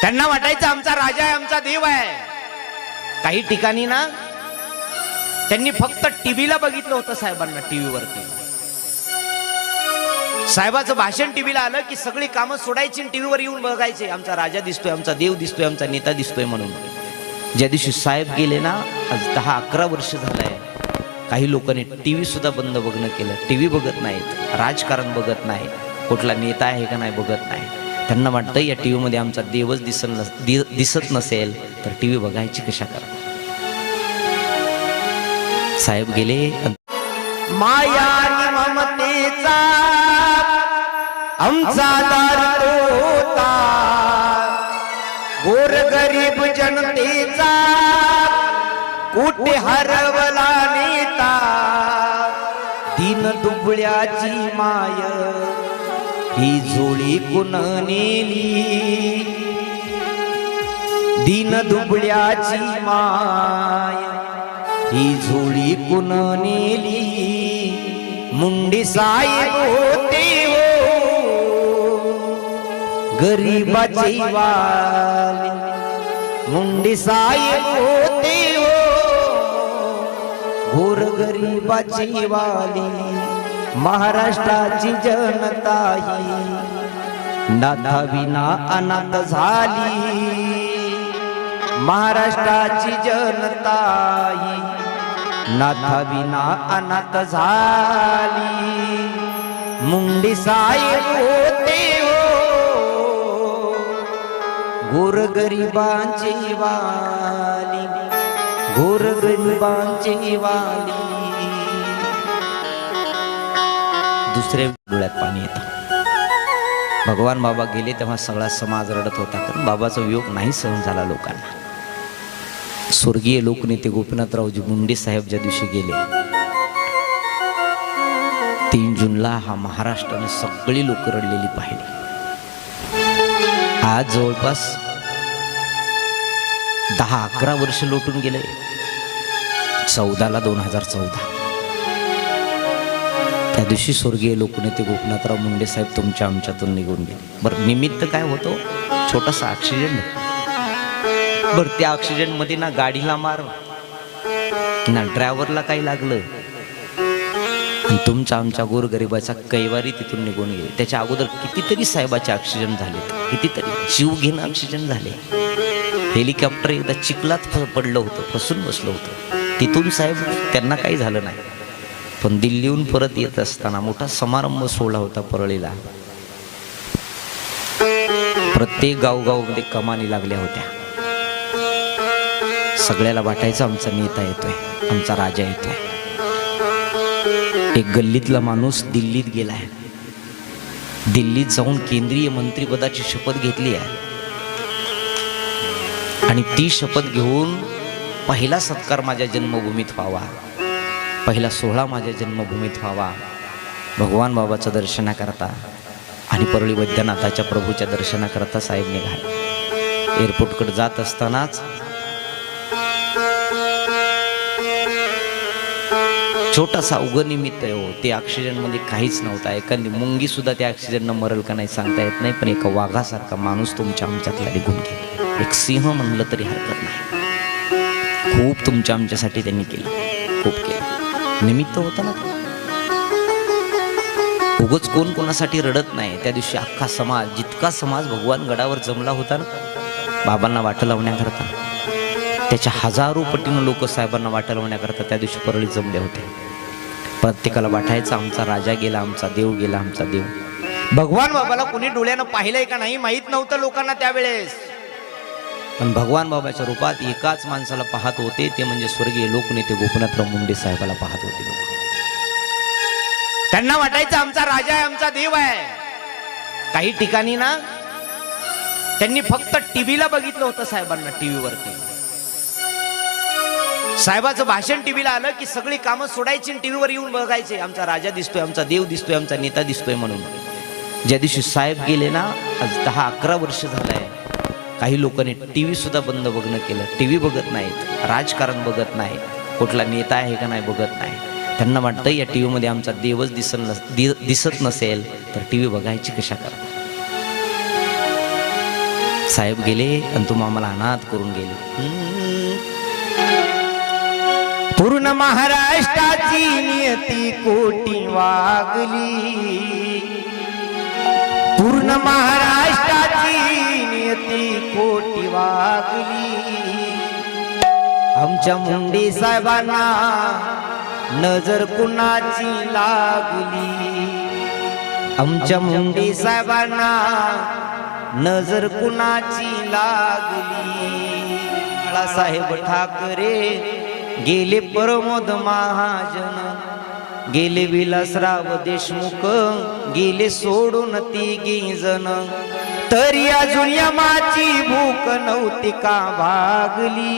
त्यांना वाटायचं आमचा राजा आहे आमचा देव आहे. काही ठिकाणी ना त्यांनी फक्त टीव्हीला बघितलं होतं साहेबांना टीव्हीवरती. साहेबाचं भाषण टीव्हीला आलं की सगळी कामं सोडायची टीव्हीवर येऊन बघायचे. आमचा राजा दिसतोय आमचा देव दिसतोय आमचा नेता दिसतोय म्हणून. ज्या दिवशी साहेब गेले ना आज दहा अकरा वर्ष झालंय. काही लोकांनी टीव्ही सुद्धा बंद बघणं केलं. टीव्ही बघत नाहीत राजकारण बघत नाहीत. कुठला नेता आहे का नाही बघत नाही त्यांना वाटतं या टीव्ही मध्ये आमचा देवच दिसत नस दिसत नसेल तर टीव्ही बघायची कशा करा. साहेब गेले माया ममतेचा आमचा दार होता. गोर गरीब जनतेचा कुठे हरवला नेता. दिन दुबळ्याची माया ही जोडी कुण नेली? दिन दुबळ्याची माय. ही झोळी कुण नेली? मुंडी साहेब होते हो. गरीबाची वाली. मुंडी साहेब होते हो. गोर गरीबाची वाली. महाराष्ट्राची जनता ही नाथा विना अनाथ झाली. महाराष्ट्राची जनता ही नाथा विना अनाथ झाली. मुंडी साहेब होते हो. गोरगरिबांची वाली गोरगरिबांची वाली. दुसऱ्या डोळ्यात पाणी येतं. भगवान बाबा गेले तेव्हा सगळा समाज रडत होता. कारण बाबाचा वियोग नाही सहन झाला लोकांना. स्वर्गीय लोकनेते गोपीनाथरावजी मुंडे साहेब ज्या दिवशी गेले तीन जूनला हा महाराष्ट्राने सगळी लोक रडलेली पाहिली. आज जवळपास दहा अकरा वर्ष लोटून गेले. चौदाला दोन हजार चौदा. त्या दिवशी स्वर्गीय लोकनेते गोपनाथराव मुंडे साहेब तुमच्या आमच्यातून निघून गेले. बरं निमित्त काय होतो? छोटासा ॲक्सिडेंट बरं त्या ऑक्सिजनमध्ये ना गाडीला मार ना ड्रायव्हरला काही लागलं. आणि तुमचा आमच्या गोरगरिबाचा कैवारी तिथून निघून गेले. त्याच्या अगोदर कितीतरी साहेबाचे ऑक्सिजन झाले कितीतरी जीव घेणं ऑक्सिजन झाले. हेलिकॉप्टर एकदा चिखलात फ- पडलं होतं फसून बसलं होतं. तिथून साहेब त्यांना काही झालं नाही. पण दिल्लीहून परत येत असताना मोठा समारंभ सोहळा होता परळीला. प्रत्येक गावगावमध्ये कमानी लागल्या होत्या. सगळ्याला वाटायचं आमचा नेता येतोय आमचा राजा येतोय. एक गल्लीतला माणूस दिल्लीत गेलाय. दिल्लीत जाऊन केंद्रीय मंत्रीपदाची शपथ घेतली आहे. आणि ती शपथ घेऊन पहिला सत्कार माझ्या जन्मभूमीत व्हावा. पहिला सोहळा माझ्या जन्मभूमीत व्हावा. भगवान बाबाचं दर्शनाकरता आणि परळी वैद्यनाथाच्या प्रभूच्या दर्शनाकरता साहेब निघाले. एअरपोर्टकडे जात असतानाच छोटासा उगनिमित्त आहे हो. ते ऑक्सिजनमध्ये काहीच नव्हता. एखादी मुंगी सुद्धा त्या ऑक्सिजननं मरल का नाही सांगता येत नाही पण एका वाघासारखा माणूस तुमच्या आमच्यातला निघून गेला. एक सिंह म्हणलं तरी हरकत नाही. खूप तुमच्या आमच्यासाठी त्यांनी केलं. खूप केलं. निमित्त होतं ना उगच कोण कोणासाठी रडत नाही. त्या दिवशी अख्खा समाज जितका समाज भगवान गडावर जमला होता ना बाबांना वाट लावण्याकरता त्याच्या हजारो पटीनं लोक साहेबांना वाट लावण्याकरता त्या दिवशी परळी जमले होते. प्रत्येकाला वाटायचं आमचा राजा गेला आमचा देव गेला आमचा देव. भगवान बाबाला कोणी डोळ्यानं पाहिलंय का नाही माहीत नव्हतं लोकांना त्यावेळेस. पण भगवान बाबाच्या रूपात एकाच माणसाला पाहत होते ते म्हणजे स्वर्गीय लोकनेते गोपनाथराव मुंडे साहेबाला पाहत होते. लोक त्यांना वाटायचं आमचा राजा आहे आमचा देव आहे. काही ठिकाणी ना त्यांनी फक्त टीव्हीला बघितलं होतं साहेबांना टीव्हीवरती. साहेबाचं भाषण टीव्हीला आलं की सगळी कामं सोडायची टीव्हीवर येऊन बघायचे आमचा राजा दिसतोय आमचा देव दिसतोय आमचा नेता दिसतोय म्हणून. ज्या दिवशी साहेब गेले ना आज दहा अकरा वर्ष झालंय. काही लोकांनी टीव्ही सुद्धा बंद बघणं केलं. टीव्ही बघत नाहीत राजकारण बघत नाहीत. कुठला नेता आहे का नाही बघत नाही. त्यांना वाटतं या टीव्ही मध्ये आमचा देवच दिसत नस दिसत नसेल तर टीव्ही बघायची कशा करा साहेब गेले आणि तुम्ही आम्हाला अनाथ करून गेले. पूर्ण महाराष्ट्राची नियती कोटी वागली. पूर्ण महा ती कोटी वागली. आमच्या मुंडे साहेबांना नजर कुणाची लागली? आमच्या मुंडे साहेबांना नजर कुणाची लागली? बाळासाहेब ठाकरे गेले परमोद महाजन गेले विलासराव देशमुख गेले सोडून तिघी जन तरी अजून यमाची भूक नव्हती का भागली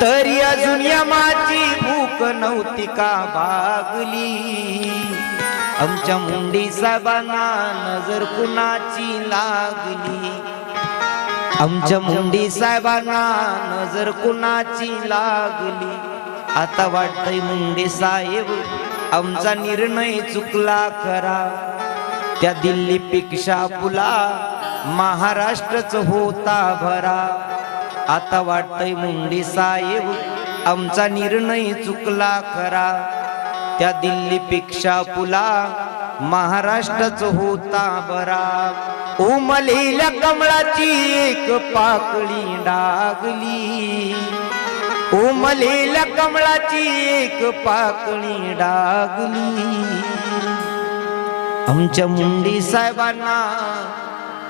तरी अजून यमाची भूक नव्हती का भागली आमच्या मुंडी साहेबांना नजर कुणाची लागली? आमच्या मुंडी साहेबांना नजर कुणाची लागली? आता वाटतंय मुंडे साहेब आमचा निर्णय चुकला खरा. त्या दिल्लीपेक्षा पुला महाराष्ट्रच होता भरा. आता वाटतय मुंडे साहेब आमचा निर्णय चुकला खरा. त्या दिल्लीपेक्षा पुला महाराष्ट्रच होता बरा उमलेल्या कमळाची एक पाकळी डागली. उमलेल्या कमळाची एक पाकळी डागली. आमच्या मुंडी साहेबांना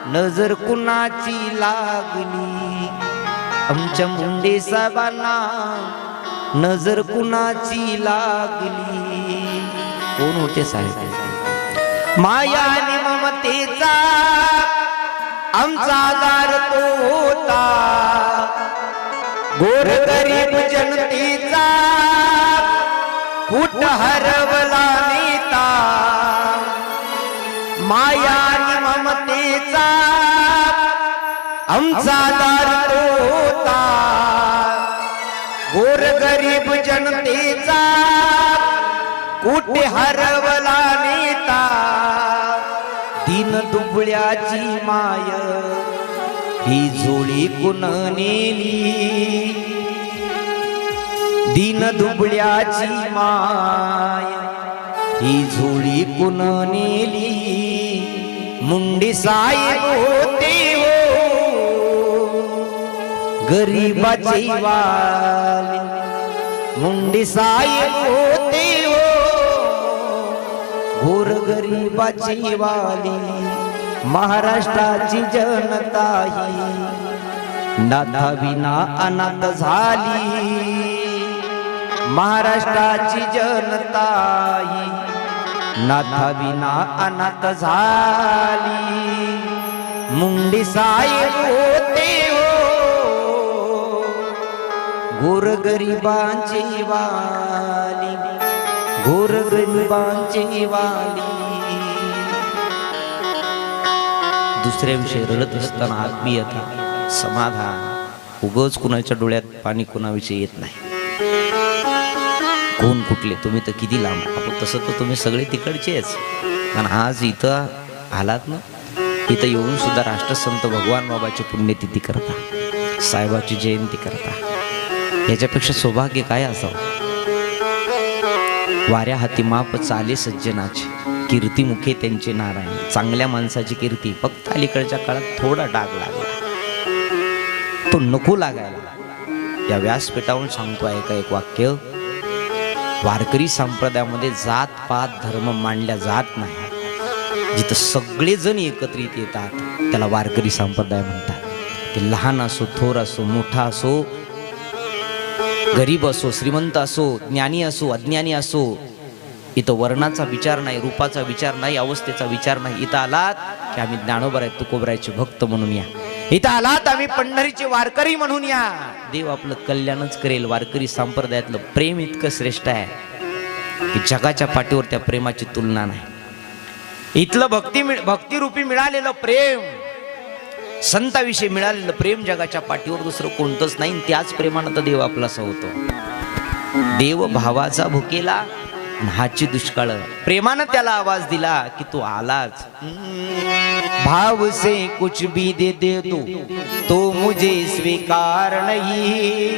नजर कुणाची लागली? आमच्या मुंडे साहेबांना नजर कुणाची लागली? कोण होते साहेब? माया आणि ममतेचा आमचा आधार तो होता. गोर गरीब जनतेचा कुठ हरवला माया ममतेचा आमचा दार होता गोर गरीब जनतेचा कुठे हरवला नेता. दिन दुबळ्याची माय ही झोळी कुण नेली? दिन दुबळ्याची माय ही झोळी कुण नेली? मुंडी साई होते हो. गरीबाची वाली. मुंडी साई होते हो. घोर गरीबाची वाली. महाराष्ट्राची जनता ही. नाथा विना अनाथ झाली. महाराष्ट्राची जनता ही. नाथा विना अनाथ झाली. मुंडी साहेब होते हो. गोर गरिबांची वाली. गोर गरिबांची वाली. दुसऱ्याविषयी रडत असताना आत्मीयता समाधान. उगच कुणाच्या डोळ्यात पाणी कुणाविषयी येत नाही. कोण कुठले? तुम्ही तर किती लांब. आपण तसं तर तुम्ही सगळे तिकडचेच. पण आज इथं आलात ना इथं येऊन सुद्धा राष्ट्रसंत भगवान बाबाची पुण्यतिथी करता. साहेबाची जयंती करता. याच्यापेक्षा सौभाग्य काय असावं? वाऱ्या हाती माप चाले सज्जनाची. कीर्ती मुखे त्यांचे नारायण. चांगल्या माणसाची कीर्ती. फक्त अलीकडच्या काळात थोडा डाग लागला. तो नको लागायला. या व्यासपीठावरून सांगतो ऐका एक वाक्य. वारकरी संप्रदायामध्ये जात पात धर्म मांडल्या जात नाही. जिथं सगळेजण एकत्रित येतात त्याला वारकरी संप्रदाय म्हणतात. ते लहान असो थोर असो मोठा असो गरीब असो श्रीमंत असो ज्ञानी असो अज्ञानी असो इथं वर्णाचा विचार नाही रूपाचा विचार नाही अवस्थेचा विचार नाही. इथं आलात की आम्ही ज्ञानोबर तुकोबरायचे भक्त म्हणून या. इथं आलात आम्ही पंढरीचे वारकरी म्हणून या. देव आपलं कल्याणच करेल वारकरी संप्रदायातलं प्रेम इतकं श्रेष्ठ आहे की जगाच्या पाठीवर त्या प्रेमाची तुलना नाही. इथलं भक्ती मिळ- भक्तिरूपी मिळालेलं प्रेम संताविषयी मिळालेलं प्रेम जगाच्या पाठीवर दुसरं कोणतंच नाही त्याच प्रेमानं तर देव आपला होतो देव भावाचा भुकेला हाची दुष्काळ. प्रेमानं त्याला आवाज दिला की तू आलाच. भाव से कुछ भी दे दे तू तो मुझे स्वीकार नाही.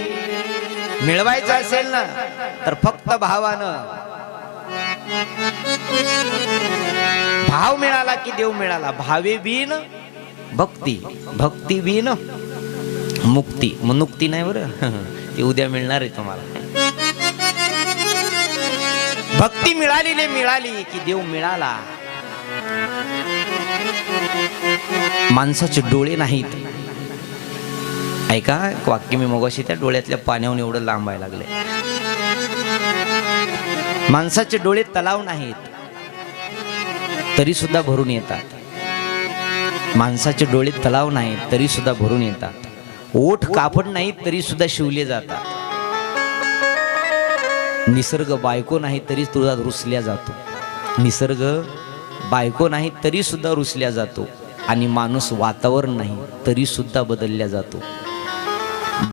मिळवायचं असेल ना तर फक्त भावानं. भाव मिळाला की देव मिळाला भावे बिन भक्ती. भक्ती बिन मुक्ती. मग नुक्ती नाही बरं. ती उद्या मिळणार आहे तुम्हाला. भक्ती मिळाली मिळालेली मिळाली की देव मिळाला. माणसाचे डोळे नाहीत. ऐका वाक्य मी मगाशी त्या डोळ्यातल्या पाण्याहून एवढं लांबायला लागले माणसाचे डोळे तलाव नाहीत तरी सुद्धा भरून येतात. माणसाचे डोळे तलाव नाहीत तरी सुद्धा भरून येतात. ओठ कापड नाहीत तरी सुद्धा शिवले जातात. निसर्ग बायको नाही तरी तुझा रुसल्या जातो. निसर्ग बायको नाही तरी सुद्धा रुसल्या जातो. आणि माणूस वातावरण नाही तरी सुद्धा बदलल्या जातो.